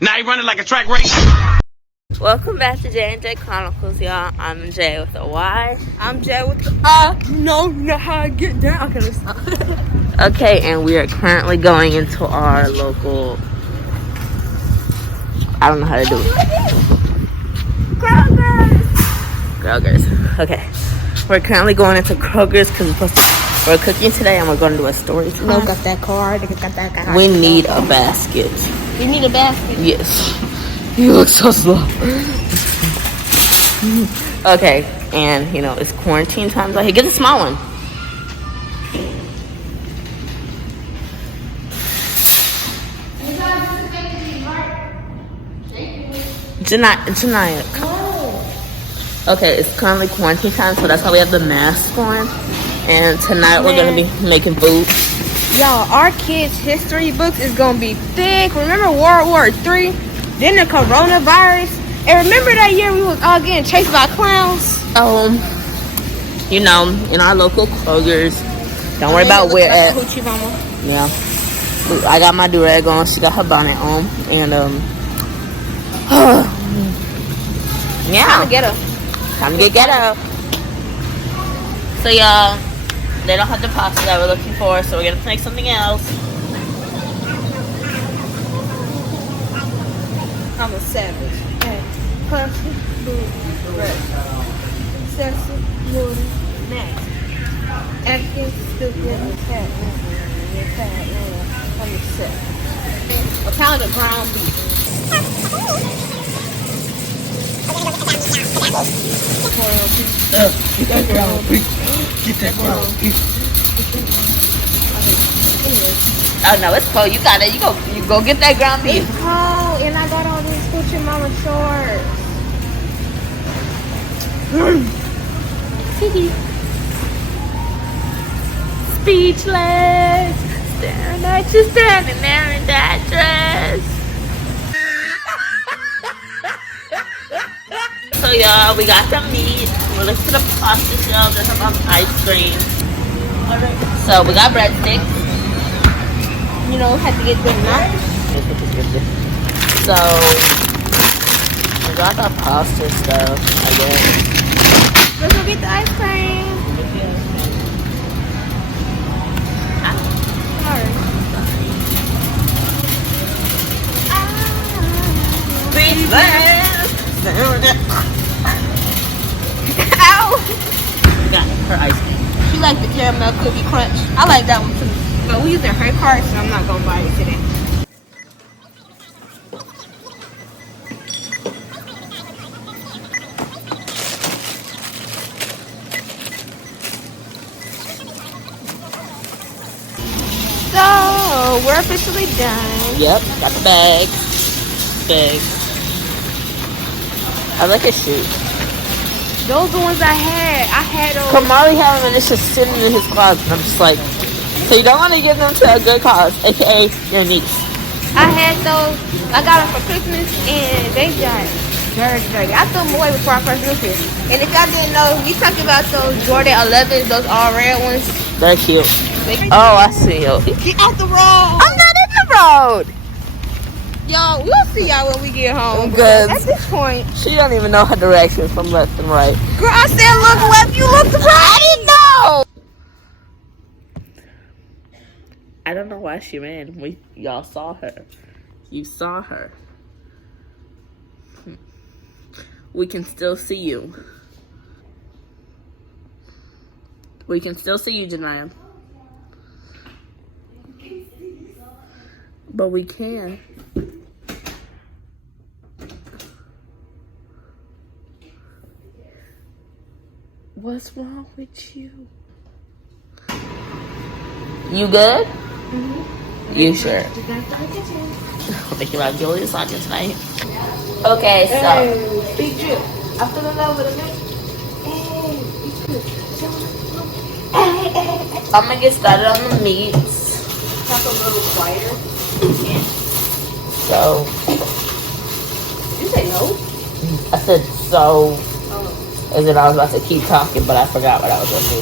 Now he running like a track race. Welcome back to Jay&Jai Chronicles, y'all. I'm Jay with a Y. I'm Jay with the no, know how to get down. Okay, let's stop. Okay, and we are currently going into our local. I don't know how to do it. Kroger's. Okay, we're currently going into Kroger's because we're cooking today, and we're going to do a story time. No, got that card. Got that card. We need a basket. You need a basket. Yes. You look so slow. Okay, and you know, it's quarantine times out here. Get the small one. Janaya. Okay, it's currently quarantine time, so that's why we have the mask on. And tonight we're gonna be making food. Y'all, our kids' history books is gonna be thick. Remember World War III? Then the coronavirus. And remember that year we was all getting chased by clowns? You know, in our local Kroger's. Don't worry about where at. Hoochie mama. Yeah. I got my do-rag on. She got her bonnet on. And, yeah. Time to get her. Time to get her. So, y'all, they don't have the pasta that we're looking for, so we're going to make something else. I'm a savage. Pumpkin, blue, red. Sesame, water, next. Acting stupid, fat, I'm a set. A pound of ground beef. Get that ground beef. Get that ground beef. Oh, no, it's cold. You got it. You go get that ground beef. It's cold, and I got all these Hoochie Mama shorts. Speechless, staring at you standing there in that dress. So y'all, we got some meat. We're looking to the pasta shelf. There's some ice cream. So we got breadsticks. You know, had to get them nuts. So we got the pasta stuff, I guess. Let's go get the ice cream. Ow! Got her ice cream. She likes the caramel cookie crunch. I like that one too. But we using her card, so I'm not gonna buy it today. So we're officially done. Yep, got the bag. Bag. I like a shoe. Those are the ones I had. I had those. Kamari had them and it's just sitting in his closet. And I'm just like, so you don't want to give them to a good cause, aka your niece. I had those. I got them for Christmas and they got dirty. I threw them away before I first moved here. And if y'all didn't know, we talking about those Jordan 11s, those all red ones. They're cute. Oh, I see you. Get out the road. I'm not in the road. Y'all, we'll see y'all when we get home. Good. At this point, She don't even know her directions from left and right. girl, I said look left, you look right. I didn't know. I don't know why she ran. Y'all saw her. You saw her. We can still see you. We can still see you, Janaya. But we can. What's wrong with you? You good? Mm-hmm. You sure? Thinking about Julia's watching tonight. Okay, so. Hey, big drip. After the love of the night. I'm gonna get started on the meats. Talk a little quieter. So. Did you say no? I said so. As in I was about to keep talking, but I forgot what I was going to do.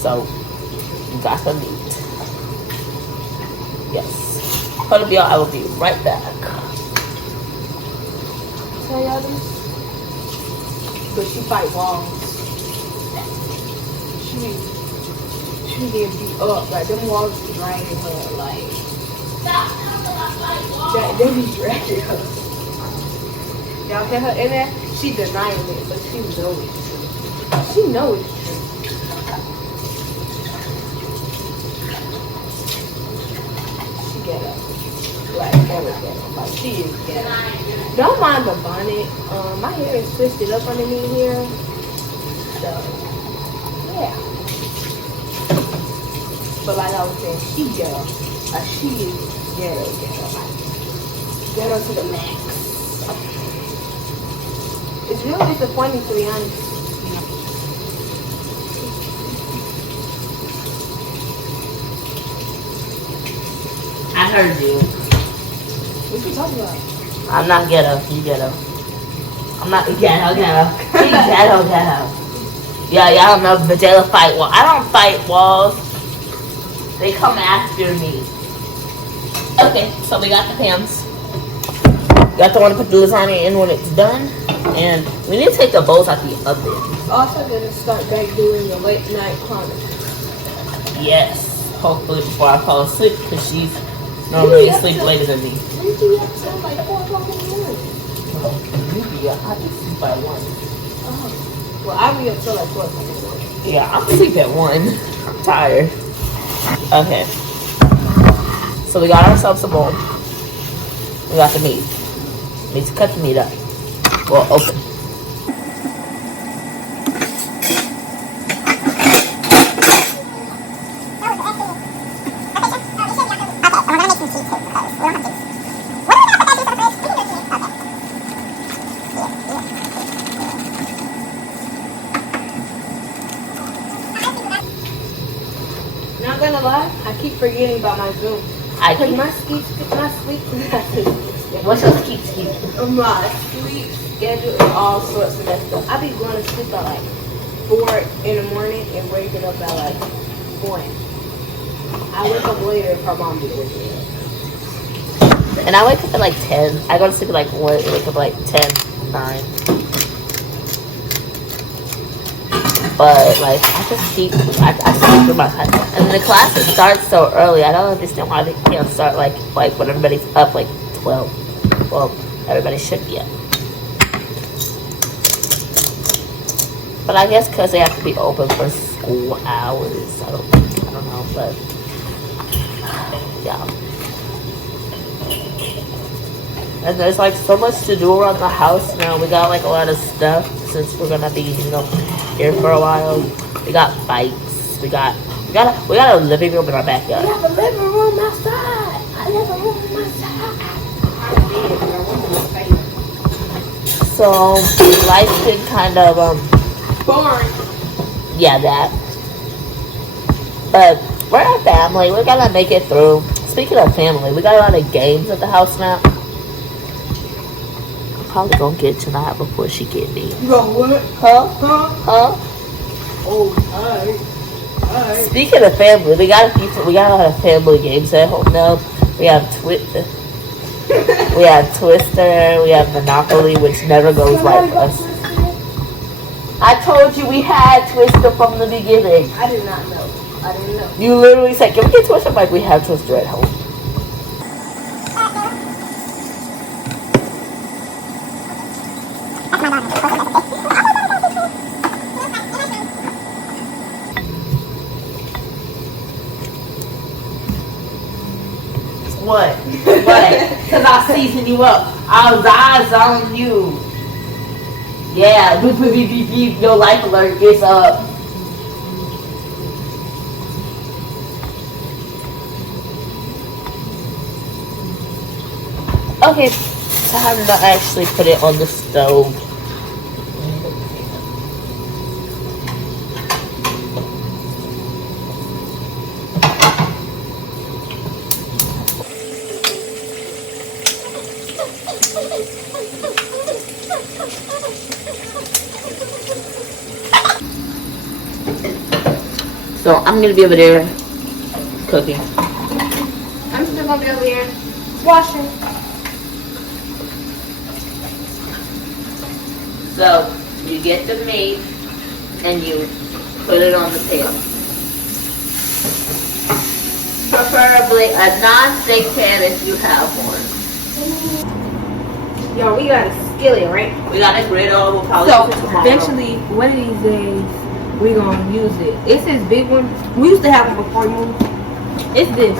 So we got some meat. Yes. Hold up, y'all. I will be right back. Tell y'all this, but she fight walls. She get beat up. Like them walls be dragging her. Like they be dragging her. Y'all hear her in there? She denying it, but she know it's true. She know it's true. She get up. Like everything. Like she is get up. Don't mind the bonnet. My hair is twisted up underneath here. So yeah. But like I was saying, she ghetto. Like she is ghetto. Like ghetto to the max. It's really disappointing, to be honest. I heard you. What you talking about? I'm not ghetto. You ghetto. I'm not ghetto. She ghetto. Yeah, y'all don't know the Jayla fight wall. I don't fight walls. They come after me. Okay, so we got the pans. We got the one to put the lasagna in when it's done. And we need to take the bowls out the oven. Also gonna start back doing the late night Chronicles. Yes. Hopefully before I fall asleep, because she's normally asleep later than me. You do have to like 4 o'clock in the morning. I can sleep by 1. Well, I'll be up till like 4 o'clock in the morning. Yeah, I'll sleep at 1. I'm tired. Okay. So we got ourselves a bowl. We got the meat. We need to cut the meat up. Well, open. Not gonna lie, I keep forgetting about my Zoom. Because my sleep What's your skeet? my sleep schedule is all sorts of that stuff. I be going to sleep at like 4 in the morning and waking up at like 1. I wake up later if her mom be waking up. And I wake up at like 10. I go to sleep at like 1. I wake up at like 10, 9. But like I just sleep through my time. And the classes start so early. I don't understand why they can't start like when everybody's up like 12. Well, everybody should be up. But I guess because they have to be open for school hours. I don't know, but yeah. And there's like so much to do around the house now. We got like a lot of stuff since we're gonna be, here for a while. We got bikes. We got a living room in our backyard. We have a living room outside. I have a room outside. So life's been kind of Boring. Yeah, that. But we're a family. We're gonna make it through. Speaking of family, we got a lot of games at the house now. I'm probably gonna get tonight before she get me. You got what? Huh? Oh, alright. Speaking of family, we got a lot of family games at home now. We have Twister, we have Monopoly, which never goes right for us. I told you we had Twister from the beginning. I did not know. You literally said, "Can we get Twister?" I'm like, we have Twister at home. What? Because I season you up. I was eyes on you. Yeah, beep, beep, beep, beep. Your life alert is up. Okay, time to actually put it on the stove. So I'm gonna be over there cooking. I'm still gonna be over here washing. So you get the meat and you put it on the pan. Preferably a non-stick pan if you have one. Yo, we got a skillet, right? We got a griddle. We'll probably So cook it tomorrow. eventually, one of these days, we gonna use it. It's this big one. We used to have one before we moved. It's this.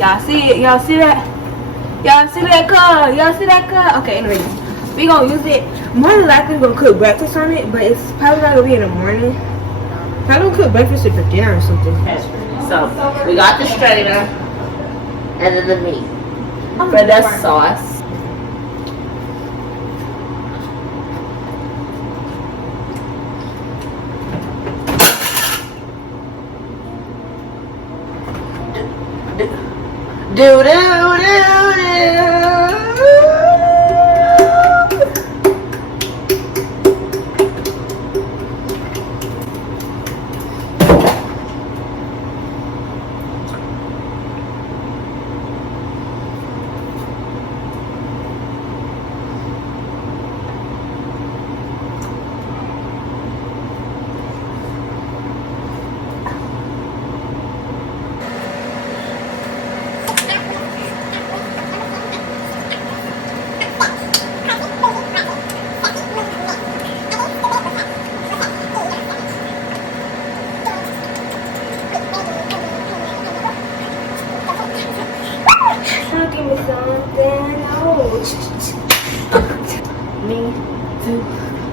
Y'all see it? Y'all see that? Y'all see that car? Y'all see that car? Okay, anyways, we gonna use it. More than likely, we're gonna cook breakfast on it, but it's probably not gonna be in the morning. I don't cook breakfast for dinner or something. So we got the strainer and then the meat. For the sauce. Do do do do. Give me something. Oh. Me too.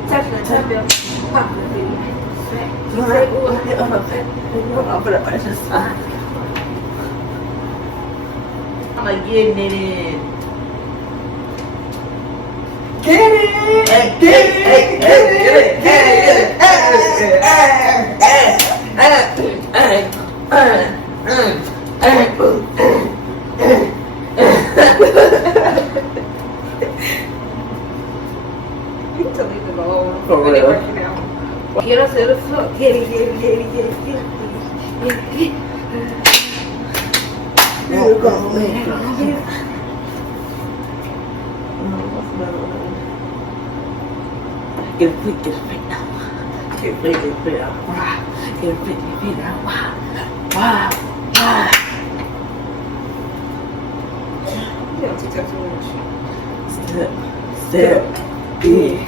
Tap it. Pop the video. I'm getting it in. Get it! Get You need to leave it alone. For When they're real. working out. Get us to the floor. Get it. You're gonna Get a flick now. Get a flick out. Wow. Get a flick out. Wow. Wow. Wow. You don't teach us too much. Step, big,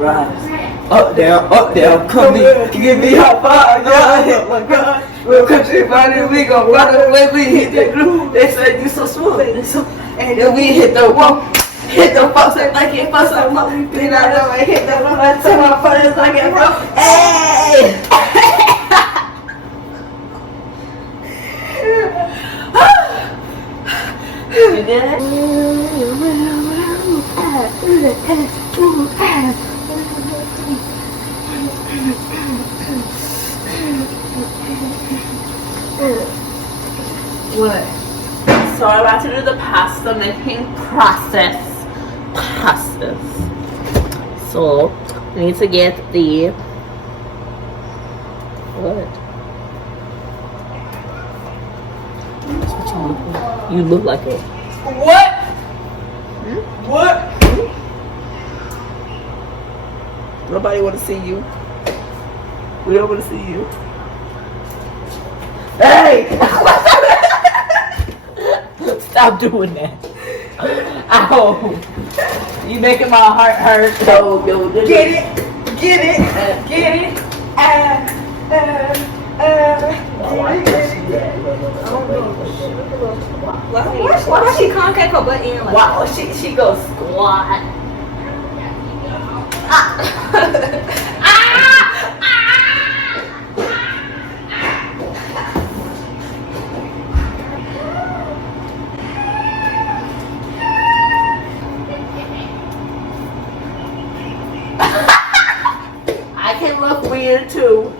rise. Up, down, come in. Give me high five, God, hit my God. We'll country body, we gon' run away, we hit the glue. They say you so smooth, and then we hit the wall. Hit the fuck, say like it for some more. Then I know I hit the one, I tell my friends like it bro. Hey! You good? What? So I'm about to do the pasta making process. So we need to get the what? That's what you look like. You look like it. What? What? Nobody want to see you. We don't want to see you. Hey! Stop doing that. Ow. You making my heart hurt. So, get it. Why she contact her butt in like Wow, she goes squat. I can look weird too.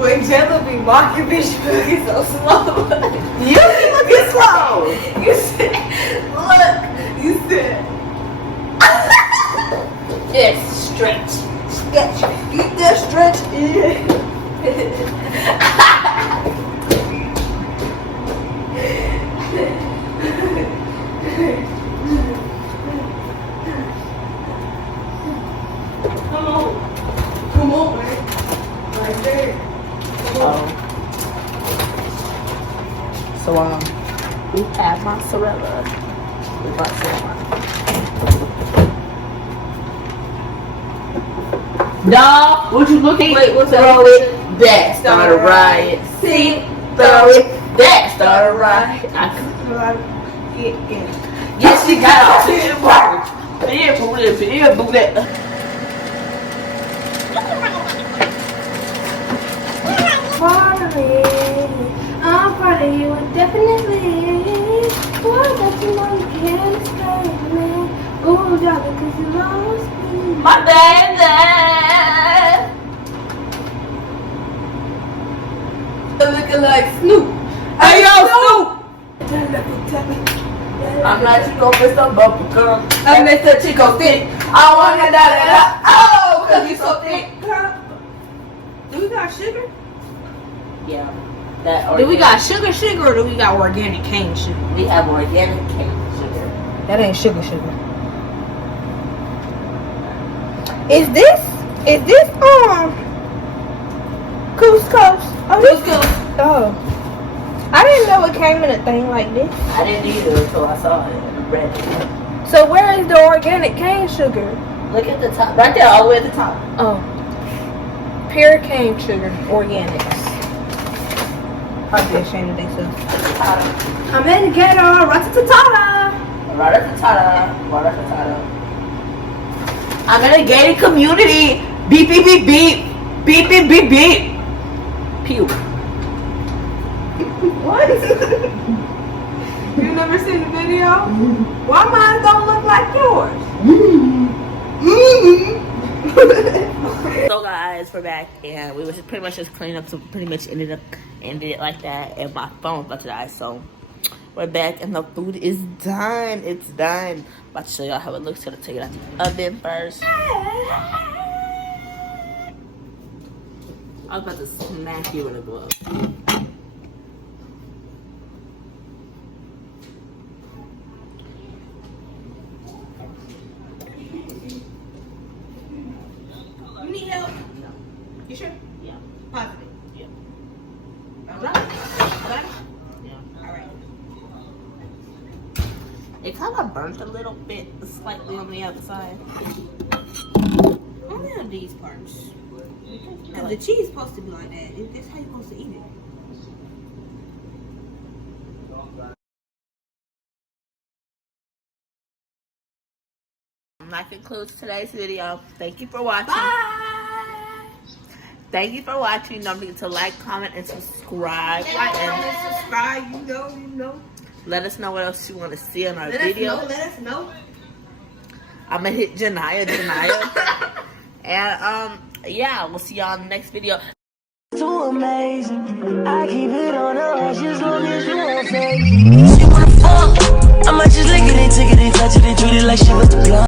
when Jella be walking, bitch, looking so slow. You be looking Yes, stretch. Stretch. Get that stretch in. Come on, man. Right there. So we have mozzarella. We mozzarella. Dog, what you looking? Wait, what's throw that? it back, start a riot. See, throw it back, start a riot. I Get in. yes, she got off the work. Yeah, boo that. I'm proud of you, definitely. Boy, that you know you can't stay, man. Ooh, darling, 'cause you lost me. My baby. Looking like Snoop. Hey, yo, Snoop. I'm not you gon' miss some bubble gum. I miss the Chico thick. I wanna that. Oh, 'cause you so thick. Do we got sugar? Yeah. That Do we got sugar or do we got organic cane sugar? We have organic cane sugar. That ain't sugar. Is this couscous? Oh. I didn't know it came in a thing like this. I didn't either until I saw it in the bread. So where is the organic cane sugar? Look at the top, right there, all the way at the top. Oh. Pure cane sugar, organics. Probably ashamed of themselves. I'm in the ghetto, ratatata. Ratatata. I'm in a gated community. Beep, beep, beep, beep. Beep, beep, beep, beep. Pew. What? You never seen the video? Why mine don't look like yours? So guys, we're back and we was just pretty much just cleaning up, so pretty much ended it like that, and my phone was about to die, so we're back and the food is done. It's done. About to show y'all how it looks. Gonna take it out the oven first. I was about to smack you with a glove. You need help? No. You sure? Yeah. Positive. Yeah. Alright. Got it? Yeah. Alright. It kind of burnt a little bit, slightly on the outside. Only on these parts. Because the cheese is supposed to be like that. That's how you're supposed to eat it. That concludes today's video. Thank you for watching. Bye! Thank you for watching. Don't forget to like, comment, and subscribe. And subscribe, you know. Let us know what else you want to see in our Let videos. us know. I'm gonna hit Janaya. And yeah, we'll see y'all in the next video. Too amazing. I keep it on the hush as long as you won't say. She wanna fuck. I might just lick it and take it and touch it and treat it like she was the plug.